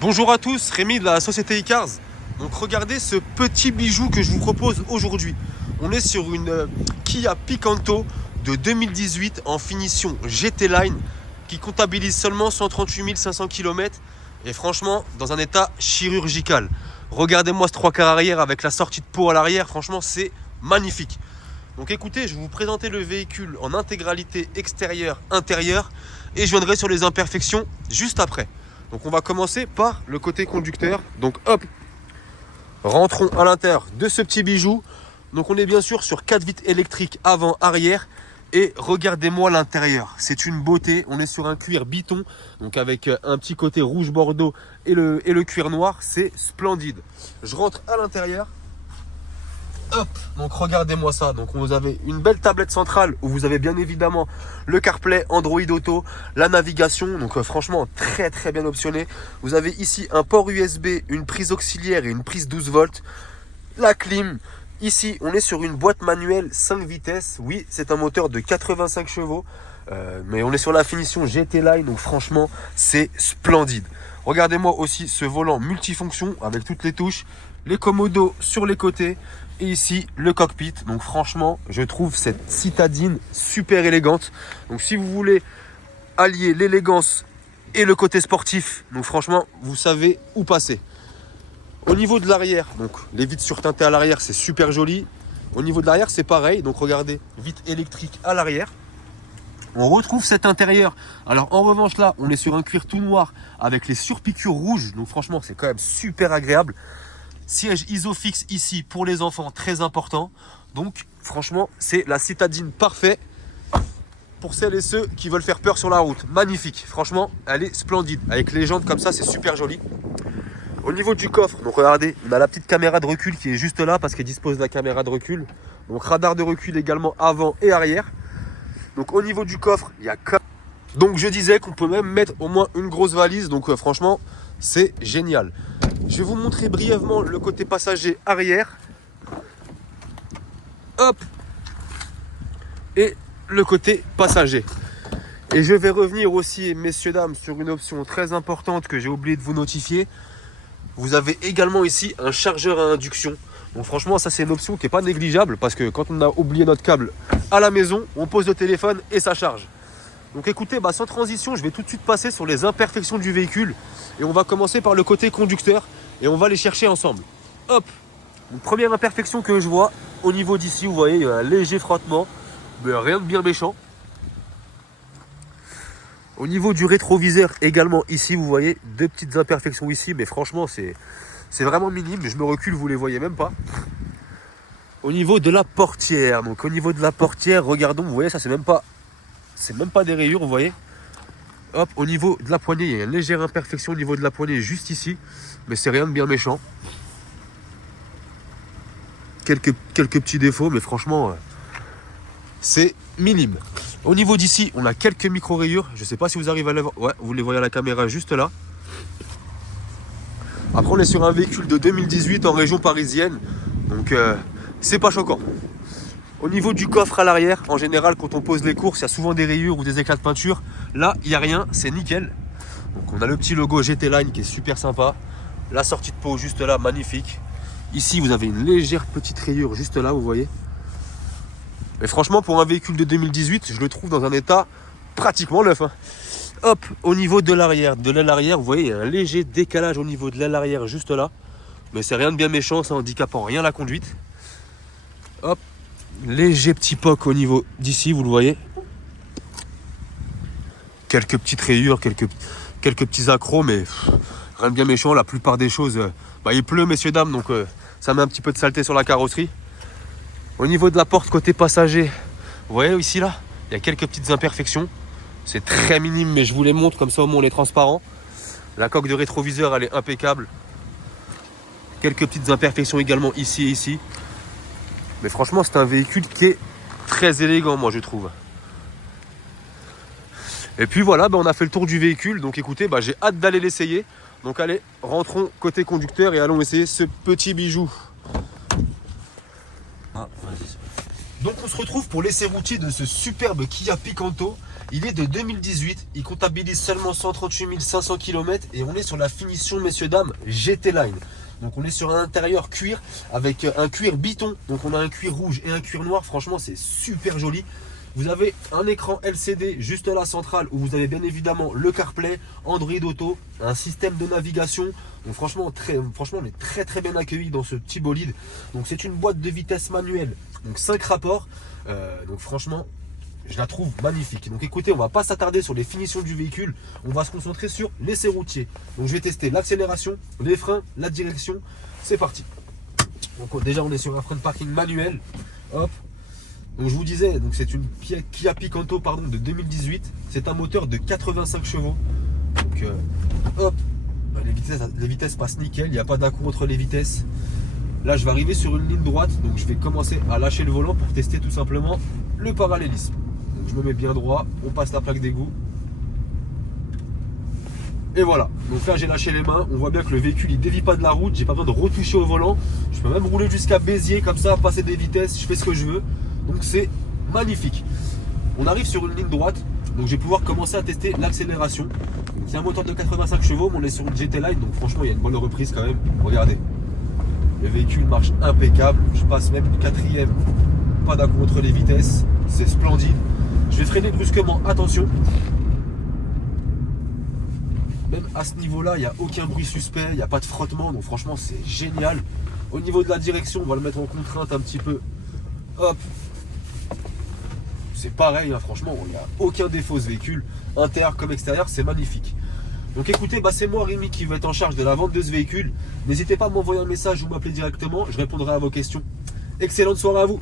Bonjour à tous, Rémi de la société Icars. Donc regardez ce petit bijou que je vous propose aujourd'hui. On est sur une Kia Picanto de 2018 en finition GT Line qui comptabilise seulement 138 500 km et franchement dans un état chirurgical. Regardez-moi ce 3 quarts arrière avec la sortie de peau à l'arrière, franchement c'est magnifique. Donc écoutez, je vais vous présenter le véhicule en intégralité extérieure, intérieure et je viendrai sur les imperfections juste après. Donc on va commencer par le côté conducteur. Donc hop, rentrons à l'intérieur de ce petit bijou. Donc on est bien sûr sur 4 vitres électriques avant, arrière. Et regardez-moi l'intérieur, c'est une beauté. On est sur un cuir biton, donc avec un petit côté rouge bordeaux et le cuir noir. C'est splendide. Je rentre à l'intérieur. Hop, donc regardez-moi ça. Donc vous avez une belle tablette centrale où vous avez bien évidemment le CarPlay, Android Auto, la navigation. Donc franchement très bien optionné. Vous avez ici un port USB, une prise auxiliaire et une prise 12 volts. La clim. Ici on est sur une boîte manuelle 5 vitesses. Oui, c'est un moteur de 85 chevaux. Mais on est sur la finition GT Line. Donc franchement c'est splendide. Regardez-moi aussi ce volant multifonction avec toutes les touches. Les commodos sur les côtés. Et ici le cockpit. Donc franchement je trouve cette citadine super élégante. Donc si vous voulez allier l'élégance et le côté sportif, donc franchement vous savez où passer. Au niveau de l'arrière, donc les vitres surteintées à l'arrière c'est super joli. Au niveau de l'arrière c'est pareil. Donc regardez, vitre électrique à l'arrière. On retrouve cet intérieur. Alors en revanche là on est sur un cuir tout noir avec les surpiqûres rouges. Donc franchement c'est quand même super agréable. Siège Isofix ici pour les enfants, très important. Donc franchement, c'est la citadine parfaite pour celles et ceux qui veulent faire peur sur la route. Magnifique, franchement, elle est splendide. Avec les jantes comme ça, c'est super joli. Au niveau du coffre, donc regardez, on a la petite caméra de recul qui est juste là parce qu'elle dispose de la caméra de recul. Donc radar de recul également avant et arrière. Donc au niveau du coffre, il y a... Donc je disais qu'on peut même mettre au moins une grosse valise. Donc franchement, c'est génial. Je vais vous montrer brièvement le côté passager arrière. Hop. Et le côté passager. Et je vais revenir aussi, messieurs, dames, sur une option très importante que j'ai oublié de vous notifier. Vous avez également ici un chargeur à induction. Donc franchement, ça c'est une option qui n'est pas négligeable parce que quand on a oublié notre câble à la maison, on pose le téléphone et ça charge. Donc écoutez, sans transition, je vais tout de suite passer sur les imperfections du véhicule. Et on va commencer par le côté conducteur. Et on va les chercher ensemble. Hop. Donc, première imperfection que je vois, au niveau d'ici, vous voyez, il y a un léger frottement. Mais rien de bien méchant. Au niveau du rétroviseur, également ici, vous voyez, deux petites imperfections ici. Mais franchement, c'est vraiment minime. Je me recule, vous ne les voyez même pas. Au niveau de la portière. Donc au niveau de la portière, regardons, vous voyez, ça c'est même pas des rayures, vous voyez. Hop, au niveau de la poignée, il y a une légère imperfection au niveau de la poignée juste ici. Mais c'est rien de bien méchant. Quelques petits défauts, mais franchement, c'est minime. Au niveau d'ici, on a quelques micro-rayures. Je ne sais pas si vous arrivez à les voir. Ouais, vous les voyez à la caméra juste là. Après, on est sur un véhicule de 2018 en région parisienne. Donc, c'est pas choquant. Au niveau du coffre à l'arrière, en général, quand on pose les courses, il y a souvent des rayures ou des éclats de peinture. Là, il n'y a rien, c'est nickel. Donc, on a le petit logo GT Line qui est super sympa. La sortie de peau juste là, magnifique. Ici, vous avez une légère petite rayure juste là, vous voyez. Et franchement, pour un véhicule de 2018, je le trouve dans un état pratiquement neuf. Hein. Hop, au niveau de l'arrière, de l'aile arrière, vous voyez, il y a un léger décalage au niveau de l'aile arrière juste là. Mais c'est rien de bien méchant, ça handicape en rien la conduite. Hop. Léger petit poc au niveau d'ici, vous le voyez. Quelques petites rayures, quelques petits accros, mais rien de bien méchant. La plupart des choses, il pleut, messieurs, dames, donc ça met un petit peu de saleté sur la carrosserie. Au niveau de la porte côté passager, vous voyez ici, là, il y a quelques petites imperfections. C'est très minime, mais je vous les montre, comme ça au moins on est transparent. La coque de rétroviseur, elle est impeccable. Quelques petites imperfections également ici et ici. Mais franchement, c'est un véhicule qui est très élégant, moi, je trouve. Et puis voilà, on a fait le tour du véhicule. Donc écoutez, j'ai hâte d'aller l'essayer. Donc allez, rentrons côté conducteur et allons essayer ce petit bijou. Ah, vas-y. Donc on se retrouve pour l'essai routier de ce superbe Kia Picanto. Il est de 2018, il comptabilise seulement 138 500 km et on est sur la finition, messieurs dames, GT Line. Donc on est sur un intérieur cuir avec un cuir biton. Donc on a un cuir rouge et un cuir noir, franchement c'est super joli. Vous avez un écran LCD juste à la centrale où vous avez bien évidemment le CarPlay, Android Auto, un système de navigation. Donc franchement, on est très bien accueillis dans ce petit bolide. Donc c'est une boîte de vitesse manuelle, donc 5 rapports. Donc franchement, je la trouve magnifique. Donc écoutez, on va pas s'attarder sur les finitions du véhicule, on va se concentrer sur l'essai routier. Donc je vais tester l'accélération, les freins, la direction. C'est parti. Donc déjà on est sur un frein de parking manuel. Hop. Donc je vous disais, donc c'est une Kia Picanto de 2018. C'est un moteur de 85 chevaux. Donc hop, les vitesses passent nickel, il n'y a pas d'à-coup entre les vitesses. Là je vais arriver sur une ligne droite, donc je vais commencer à lâcher le volant pour tester tout simplement le parallélisme. Donc je me mets bien droit, on passe la plaque d'égout. Et voilà, donc là j'ai lâché les mains, on voit bien que le véhicule il dévie pas de la route, j'ai pas besoin de retoucher au volant. Je peux même rouler jusqu'à Béziers comme ça, passer des vitesses, je fais ce que je veux. Donc c'est magnifique. On arrive sur une ligne droite, donc je vais pouvoir commencer à tester l'accélération. C'est un moteur de 85 chevaux, mais on est sur une GT Line, donc franchement il y a une bonne reprise quand même. Regardez, le véhicule marche impeccable, je passe même du quatrième, pas d'à-coup entre les vitesses, c'est splendide. Je vais freiner brusquement, attention. Même à ce niveau-là, il n'y a aucun bruit suspect, il n'y a pas de frottement, donc franchement c'est génial. Au niveau de la direction, on va le mettre en contrainte un petit peu. Hop. C'est pareil, hein, franchement, il n'y a aucun défaut ce véhicule, intérieur comme extérieur, c'est magnifique. Donc écoutez, c'est moi Rémi qui va être en charge de la vente de ce véhicule. N'hésitez pas à m'envoyer un message ou m'appeler directement, je répondrai à vos questions. Excellente soirée à vous.